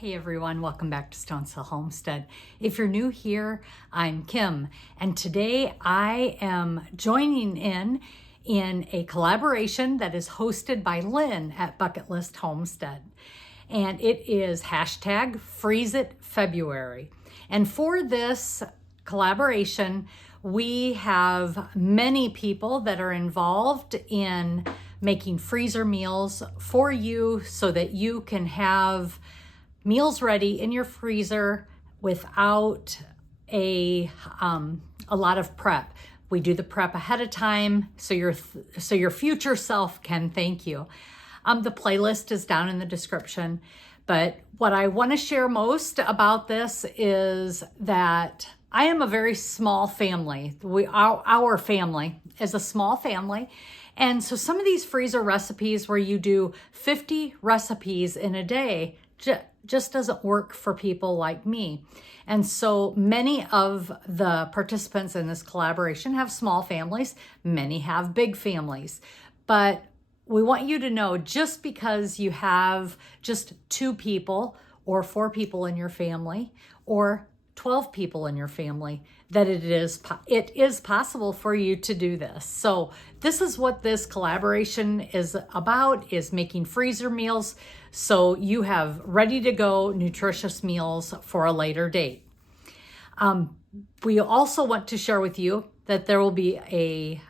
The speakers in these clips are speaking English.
Hey everyone, welcome back to Stone Homestead. If you're new here, I'm Kim, and today I am joining in a collaboration that is hosted by LYNN at Bucket List Homestead. And it is hashtag Freeze It February. And for this collaboration, we have many people that are involved in making freezer meals for you so that you can have meals ready in your freezer without a lot of prep. We do the prep ahead of time so your future self can thank you. The playlist is down in the description, but what I want to share most about this is that I am a very small family. Our family is a small family. And so some of these freezer recipes where you do 50 recipes in a day just doesn't work for people like me. And so many of the participants in this collaboration have small families, many have big families. But we want you to know, just because you have just 2 people or 4 people in your family or 12 people in your family, that it is possible for you to do this. So this is what this collaboration is about, is making freezer meals so you have ready to go nutritious meals for a later date. We also want to share with you that there will be a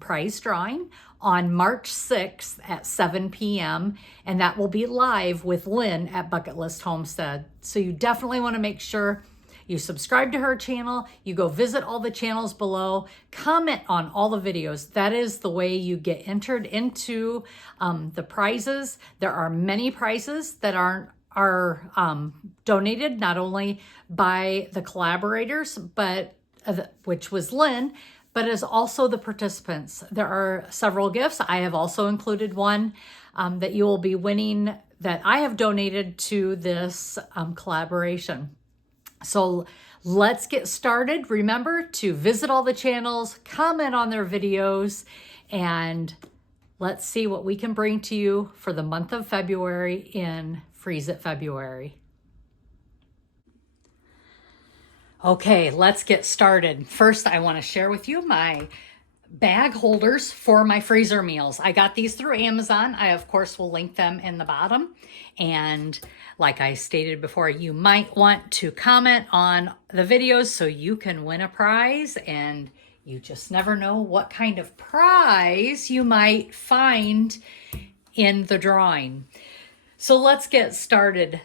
prize drawing on March 6th at 7 p.m. and that will be live with LYNN at Bucket List Homestead. So you definitely want to make sure you subscribe to her channel, you go visit all the channels below, comment on all the videos. That is the way you get entered into the prizes. There are many prizes that are donated not only by the collaborators, but which was LYNN, but as also the participants. There are several gifts. I have also included one that you will be winning that I have donated to this collaboration. So let's get started. Remember to visit all the channels, comment on their videos, and let's see what we can bring to you for the month of February in Freeze It February. Okay, let's get started. First, I want to share with you my bag holders for my freezer meals. I got these through Amazon. I, of course, will link them in the bottom. And like I stated before, you might want to comment on the videos so you can win a prize, and you just never know what kind of prize you might find in the drawing. So let's get started.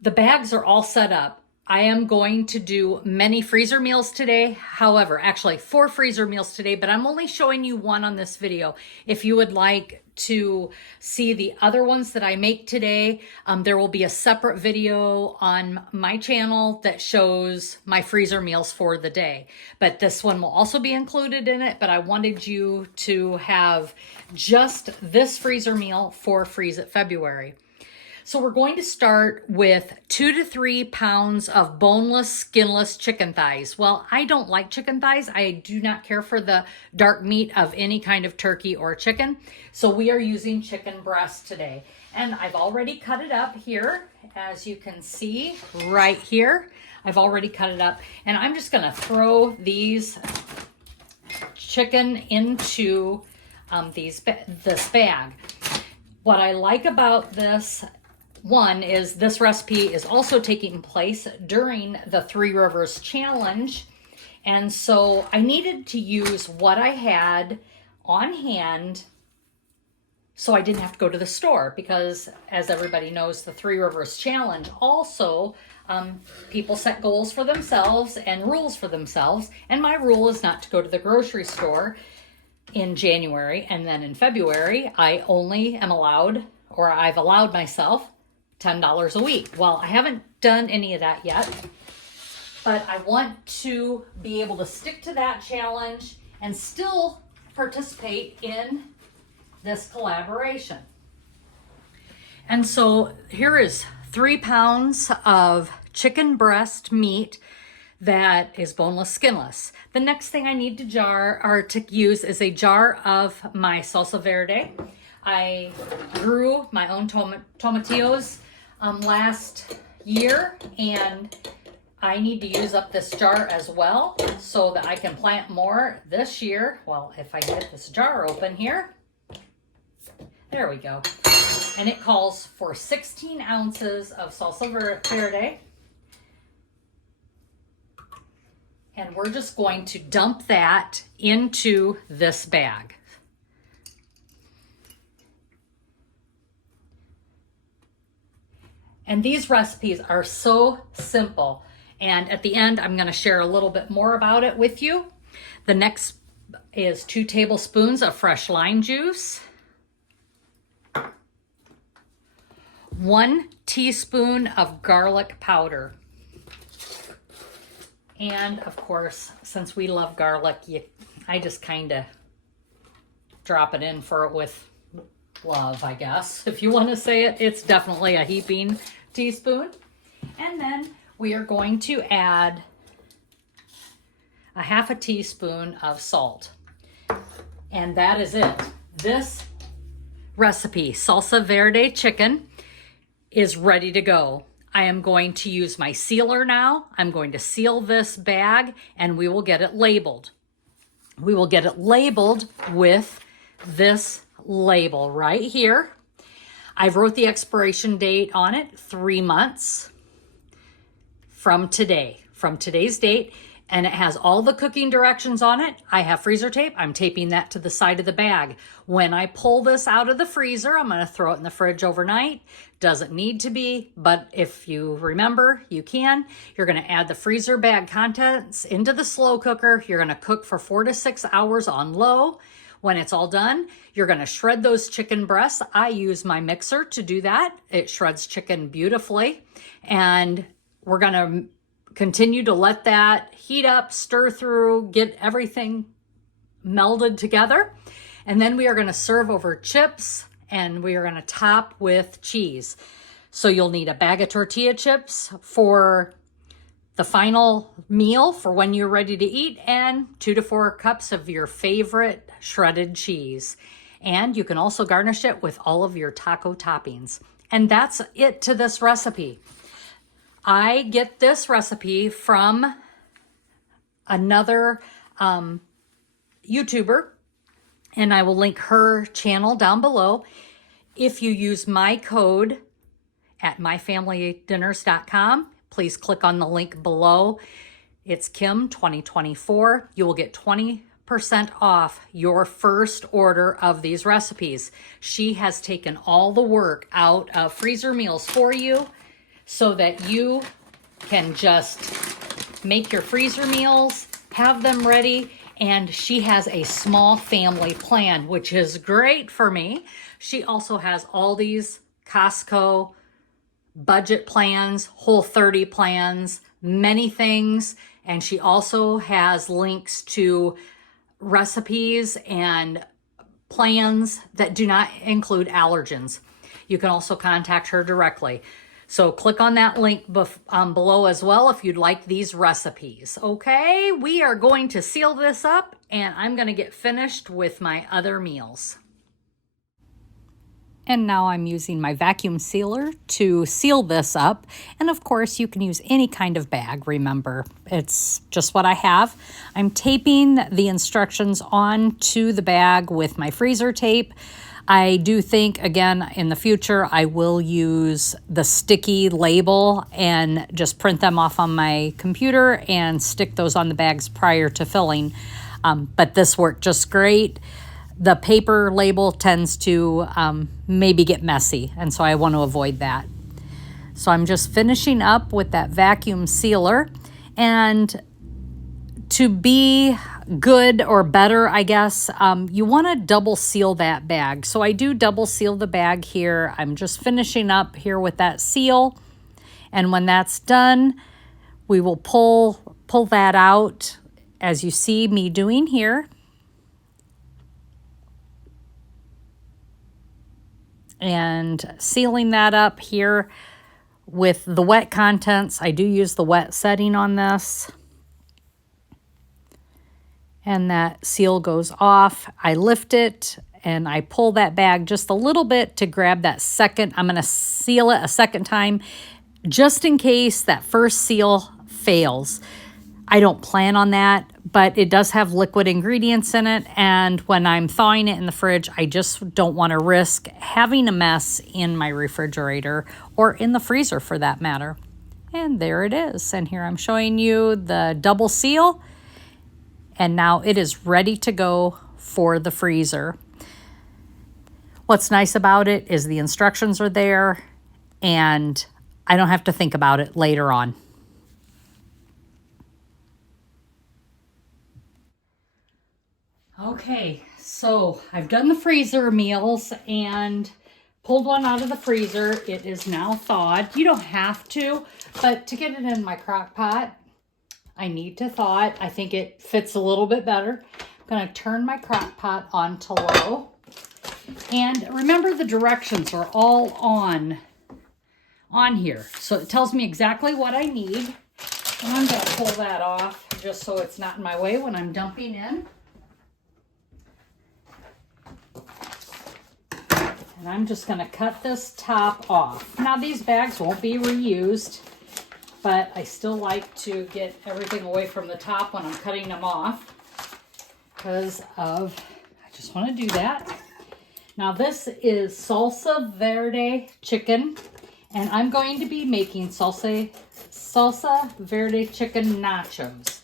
The bags are all set up. I am going to do many freezer meals today. However, actually 4 freezer meals today, but I'm only showing you one on this video. If you would like to see the other ones that I make today, there will be a separate video on my channel that shows my freezer meals for the day. But this one will also be included in it, but I wanted you to have just this freezer meal for Freeze It February. So we're going to start with 2 to 3 pounds of boneless, skinless chicken thighs. Well, I don't like chicken thighs. I do not care for the dark meat of any kind of turkey or chicken. So we are using chicken breast today. And I've already cut it up here, as you can see right here. I've already cut it up. And I'm just gonna throw these chicken into this bag. What I like about this one is this recipe is also taking place during the 3 Rivers Challenge. And so I needed to use what I had on hand so I didn't have to go to the store, because as everybody knows, the 3 Rivers Challenge also, people set goals for themselves and rules for themselves. And my rule is not to go to the grocery store in January, and then in February, I only am allowed, or I've allowed myself, $10 a week. Well, I haven't done any of that yet, but I want to be able to stick to that challenge and still participate in this collaboration. And so here is 3 pounds of chicken breast meat that is boneless, skinless. The next thing I need to use is a jar of my Salsa Verde. I grew my own tomatillos last year, and I need to use up this jar as well so that I can plant more this year. Well, if I get this jar open here, there we go. And it calls for 16 ounces of Salsa Verde. And we're just going to dump that into this bag. And these recipes are so simple. And at the end, I'm going to share a little bit more about it with you. The next is 2 tablespoons of fresh lime juice, 1 teaspoon of garlic powder. And of course, since we love garlic, I just kind of drop it in for it with love, I guess. If you want to say it, it's definitely a heaping teaspoon. And then we are going to add a 1/2 teaspoon of salt. And that is it. This recipe, Salsa Verde chicken, is ready to go. I am going to use my sealer now. I'm going to seal this bag and we will get it labeled. We will get it labeled with this label right here. I wrote the expiration date on it, 3 months from today, from today's date, and it has all the cooking directions on it. I have freezer tape. I'm taping that to the side of the bag. When I pull this out of the freezer, I'm going to throw it in the fridge overnight. Doesn't need to be, but if you remember, you can. You're going to add the freezer bag contents into the slow cooker. You're going to cook for 4 to 6 hours on low. When it's all done, you're going to shred those chicken breasts. I use my mixer to do that. It shreds chicken beautifully. And we're going to continue to let that heat up, stir through, get everything melded together. And then we are going to serve over chips and we are going to top with cheese. So you'll need a bag of tortilla chips for the final meal for when you're ready to eat, and 2 to 4 cups of your favorite shredded cheese. And you can also garnish it with all of your taco toppings. And that's it to this recipe. I get this recipe from another YouTuber, and I will link her channel down below. If you use my code at myfamilydinners.com, please click on the link below. It's Kim 2024. You will get 20% off your first order of these recipes. She has taken all the work out of freezer meals for you so that you can just make your freezer meals, have them ready, and she has a small family plan, which is great for me. She also has all these Costco budget plans, Whole30 plans, many things, and she also has links to recipes and plans that do not include allergens. You can also contact her directly. So click on that link below as well if you'd like these recipes. Okay, we are going to seal this up and I'm going to get finished with my other meals. And now I'm using my vacuum sealer to seal this up. And of course, you can use any kind of bag, remember. It's just what I have. I'm taping the instructions onto the bag with my freezer tape. I do think, again, in the future, I will use the sticky label and just print them off on my computer and stick those on the bags prior to filling. But this worked just great. The paper label tends to maybe get messy, and so I want to avoid that. So I'm just finishing up with that vacuum sealer, and to be good or better, I guess, you want to double seal that bag. So I do double seal the bag here. I'm just finishing up here with that seal, and when that's done, we will pull that out as you see me doing here. And sealing that up here with the wet contents. I do use the wet setting on this. And that seal goes off. I lift it and I pull that bag just a little bit to grab that second. I'm going to seal it a second time just in case that first seal fails. I don't plan on that, but it does have liquid ingredients in it. And when I'm thawing it in the fridge, I just don't want to risk having a mess in my refrigerator or in the freezer for that matter. And there it is. And here I'm showing you the double seal. And now it is ready to go for the freezer. What's nice about it is the instructions are there and I don't have to think about it later on. Okay, so I've done the freezer meals and pulled one out of the freezer. It is now thawed. You don't have to, but to get it in my crock pot, I need to thaw it. I think it fits a little bit better. I'm going to turn my crock pot on to low. And remember, the directions are all on here. So it tells me exactly what I need. And I'm going to pull that off just so it's not in my way when I'm dumping in. And I'm just going to cut this top off. Now these bags won't be reused, but I still like to get everything away from the top when I'm cutting them off because I just want to do that. Now this is Salsa Verde chicken, and I'm going to be making Salsa Verde chicken nachos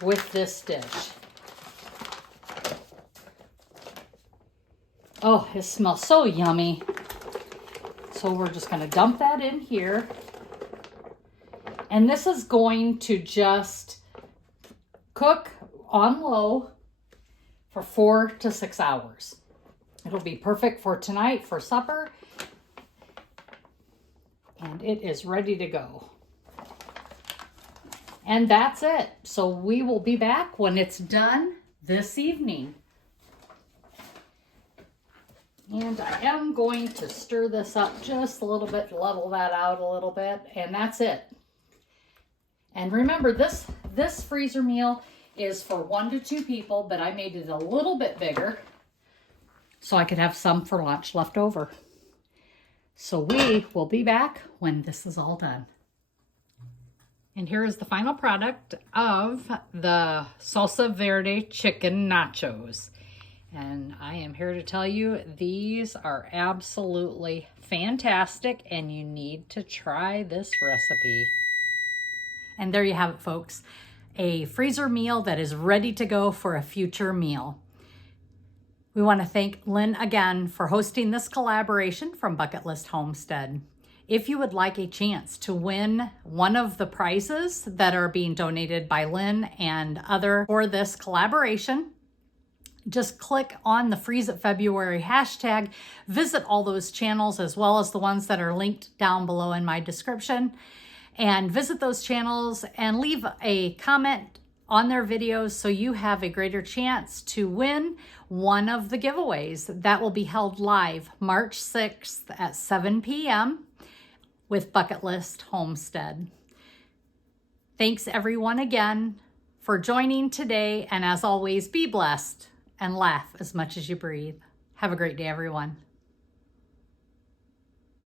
with this dish. Oh, it smells so yummy. So we're just going to dump that in here. And this is going to just cook on low for 4 to 6 hours. It'll be perfect for tonight for supper. And it is ready to go. And that's it. So we will be back when it's done this evening. And I am going to stir this up just a little bit, level that out a little bit, and that's it. And remember, this freezer meal is for 1 to 2 people, but I made it a little bit bigger so I could have some for lunch left over. So we will be back when this is all done. And here is the final product of the Salsa Verde chicken nachos. And I am here to tell you these are absolutely fantastic and you need to try this recipe. And there you have it, folks. A freezer meal that is ready to go for a future meal. We want to thank LYNN again for hosting this collaboration from Bucket List Homestead. If you would like a chance to win one of the prizes that are being donated by LYNN and other for this collaboration, just click on the Freeze It February hashtag, visit all those channels as well as the ones that are linked down below in my description, and visit those channels and leave a comment on their videos so you have a greater chance to win one of the giveaways that will be held live March 6th at 7 p.m. with Bucket List Homestead. Thanks everyone again for joining today, and as always, be blessed and laugh as much as you breathe. Have a great day, everyone.